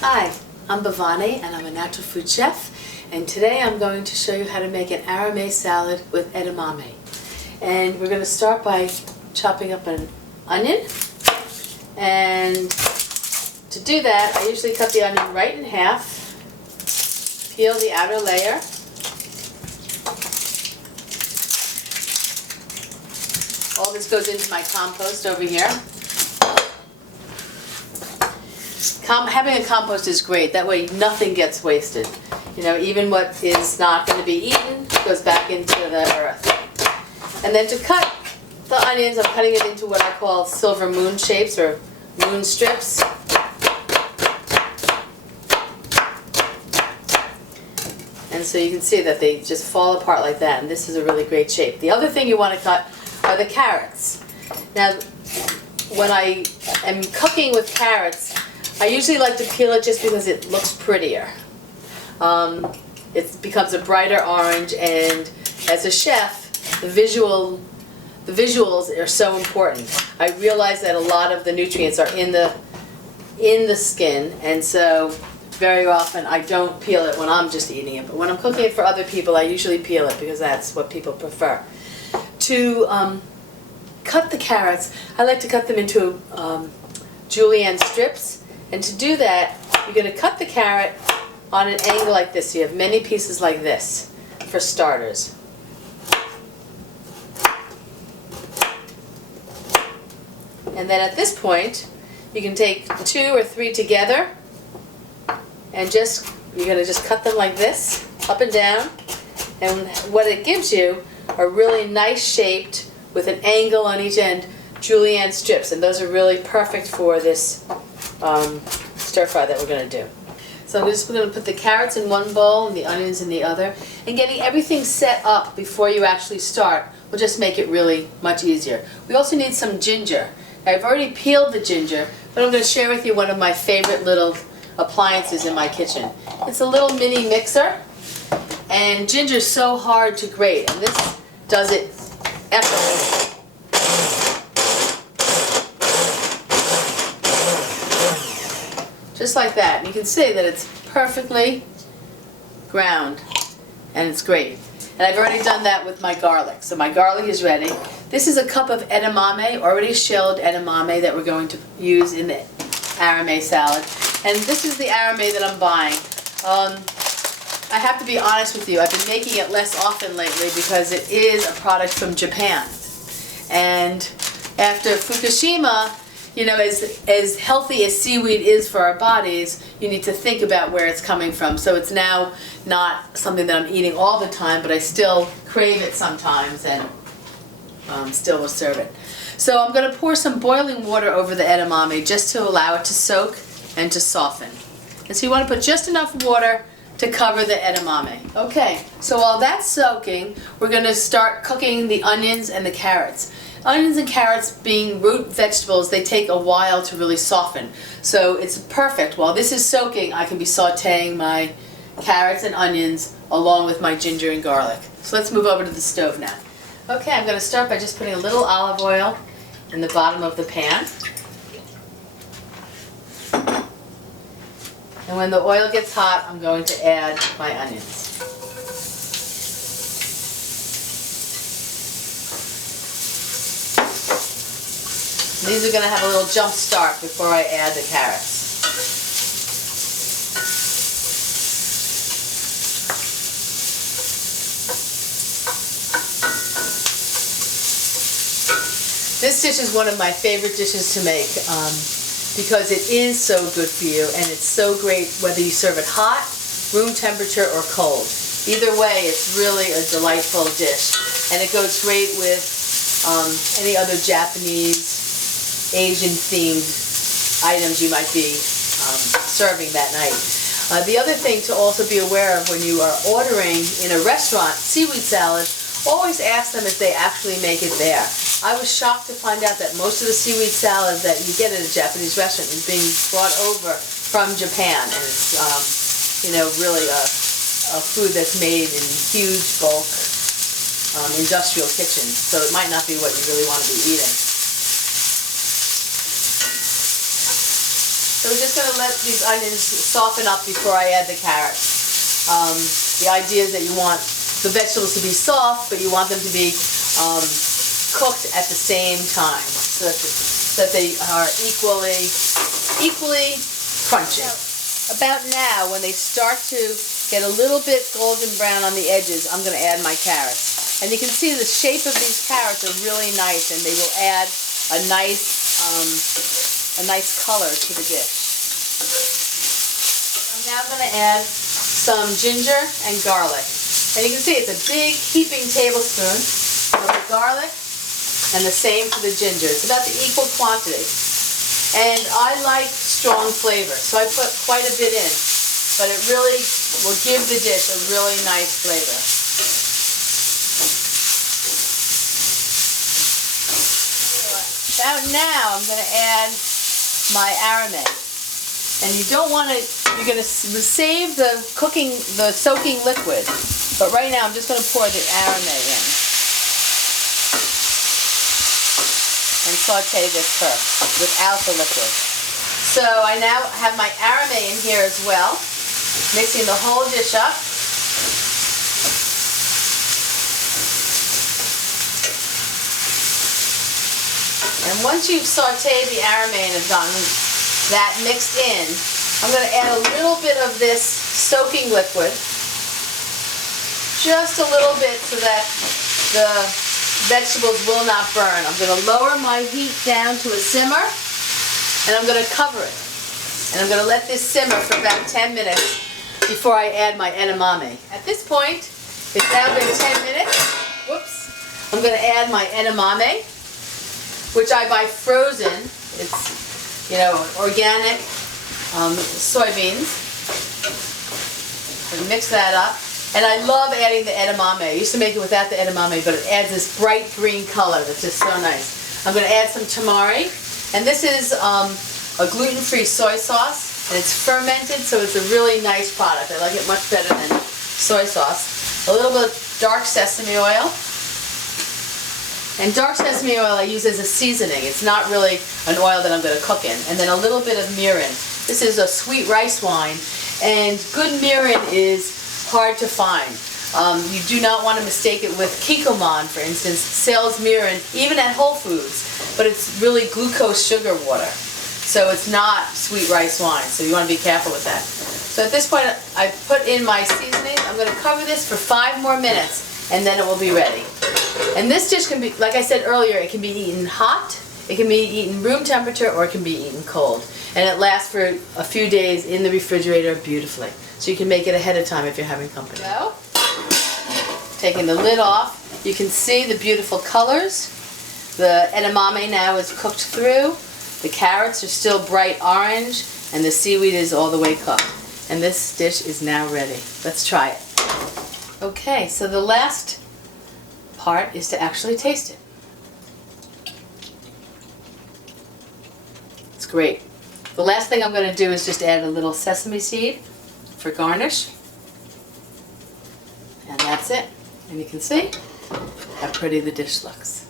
Hi, I'm Bhavani and I'm a natural food chef, and today I'm going to show you how to make an Arame salad with edamame. And we're going to start by chopping up an onion, and to do that I usually cut the onion right in half, peel the outer layer, all this goes into my compost over here. Having a compost is great. That way nothing gets wasted. You know, even what is not going to be eaten goes back into the earth. And then to cut the onions, I'm cutting it into what I call silver moon shapes or moon strips. And so you can see that they just fall apart like that, and this is a really great shape. The other thing you want to cut are the carrots. Now, when I am cooking with carrots, I usually like to peel it just because it looks prettier. It becomes a brighter orange, and as a chef, the visuals are so important. I realize that a lot of the nutrients are in the skin, and so very often I don't peel it when I'm just eating it. But when I'm cooking it for other people, I usually peel it because that's what people prefer. To cut the carrots, I like to cut them into julienne strips. And to do that, you're going to cut the carrot on an angle like this. So you have many pieces like this for starters. And then at this point, you can take 2 or 3 together and you're going to just cut them like this, up and down. And what it gives you are really nice shaped, with an angle on each end, julienne strips. And those are really perfect for this stir fry that we're going to do. So we're going to put the carrots in one bowl and the onions in the other, and getting everything set up before you actually start will just make it really much easier. We also need some ginger. Now, I've already peeled the ginger, but I'm going to share with you one of my favorite little appliances in my kitchen. It's a little mini mixer, and ginger is so hard to grate, and this does it effortlessly. Just like that. You can see that it's perfectly ground, and it's great. And I've already done that with my garlic. So my garlic is ready. This is a cup of edamame, already shelled edamame, that we're going to use in the Arame salad. And this is the Arame that I'm buying. I have to be honest with you, I've been making it less often lately because it is a product from Japan. And after Fukushima, you know, as healthy as seaweed is for our bodies, you need to think about where it's coming from. So it's now not something that I'm eating all the time, but I still crave it sometimes and still will serve it. So I'm going to pour some boiling water over the edamame just to allow it to soak and to soften. And so you want to put just enough water to cover the edamame. Okay, so while that's soaking, we're going to start cooking the onions and the carrots. Onions and carrots, being root vegetables, they take a while to really soften. So it's perfect. While this is soaking, I can be sauteing my carrots and onions along with my ginger and garlic. So let's move over to the stove now. Okay, I'm going to start by just putting a little olive oil in the bottom of the pan. And when the oil gets hot, I'm going to add my onions. These are going to have a little jump start before I add the carrots. This dish is one of my favorite dishes to make because it is so good for you, and it's so great whether you serve it hot, room temperature, or cold. Either way, it's really a delightful dish, and it goes great with any other Japanese, Asian-themed items you might be serving that night. The other thing to also be aware of when you are ordering in a restaurant seaweed salad, always ask them if they actually make it there. I was shocked to find out that most of the seaweed salad that you get at a Japanese restaurant is being brought over from Japan, and it's you know, really a food that's made in huge bulk industrial kitchens, so it might not be what you really want to be eating. So So we're just going to let these onions soften up before I add the carrots. The idea is that you want the vegetables to be soft, but you want them to be cooked at the same time, so that they are equally crunchy. About now, when they start to get a little bit golden brown on the edges, I'm going to add my carrots. And you can see the shape of these carrots are really nice, and they will add a nice color to the dish. I'm now going to add some ginger and garlic. And you can see it's a big heaping tablespoon of the garlic, and the same for the ginger. It's about the equal quantity. And I like strong flavor, so I put quite a bit in, but it really will give the dish a really nice flavor. About now, I'm going to add my arame. And you don't want to, you're going to save the soaking liquid, but right now I'm just going to pour the arame in. And saute this first without the liquid. So I now have my arame in here as well, mixing the whole dish up. And once you've sauteed the arame and have gotten that mixed in, I'm going to add a little bit of this soaking liquid, just a little bit, so that the vegetables will not burn. I'm going to lower my heat down to a simmer, and I'm going to cover it. And I'm going to let this simmer for about 10 minutes before I add my edamame. At this point, it's now been 10 minutes. Whoops. I'm going to add my edamame, which I buy frozen. It's, organic soybeans. And mix that up. And I love adding the edamame. I used to make it without the edamame, but it adds this bright green color that's just so nice. I'm going to add some tamari. And this is a gluten-free soy sauce. And it's fermented, so it's a really nice product. I like it much better than soy sauce. A little bit of dark sesame oil. And dark sesame oil I use as a seasoning. It's not really an oil that I'm going to cook in. And then a little bit of mirin. This is a sweet rice wine. And good mirin is hard to find. You do not want to mistake it with Kikkoman, for instance. Sells mirin, even at Whole Foods, but it's really glucose sugar water. So it's not sweet rice wine, so you want to be careful with that. So at this point, I put in my seasoning. I'm going to cover this for 5 more minutes, and then it will be ready. And this dish can be, like I said earlier, it can be eaten hot, it can be eaten room temperature, or it can be eaten cold. And it lasts for a few days in the refrigerator beautifully. So you can make it ahead of time if you're having company. So, taking the lid off, you can see the beautiful colors. The edamame now is cooked through. The carrots are still bright orange, and the seaweed is all the way cooked. And this dish is now ready. Let's try it. Okay, so the last part is to actually taste it. It's great. The last thing I'm going to do is just add a little sesame seed for garnish. And that's it. And you can see how pretty the dish looks.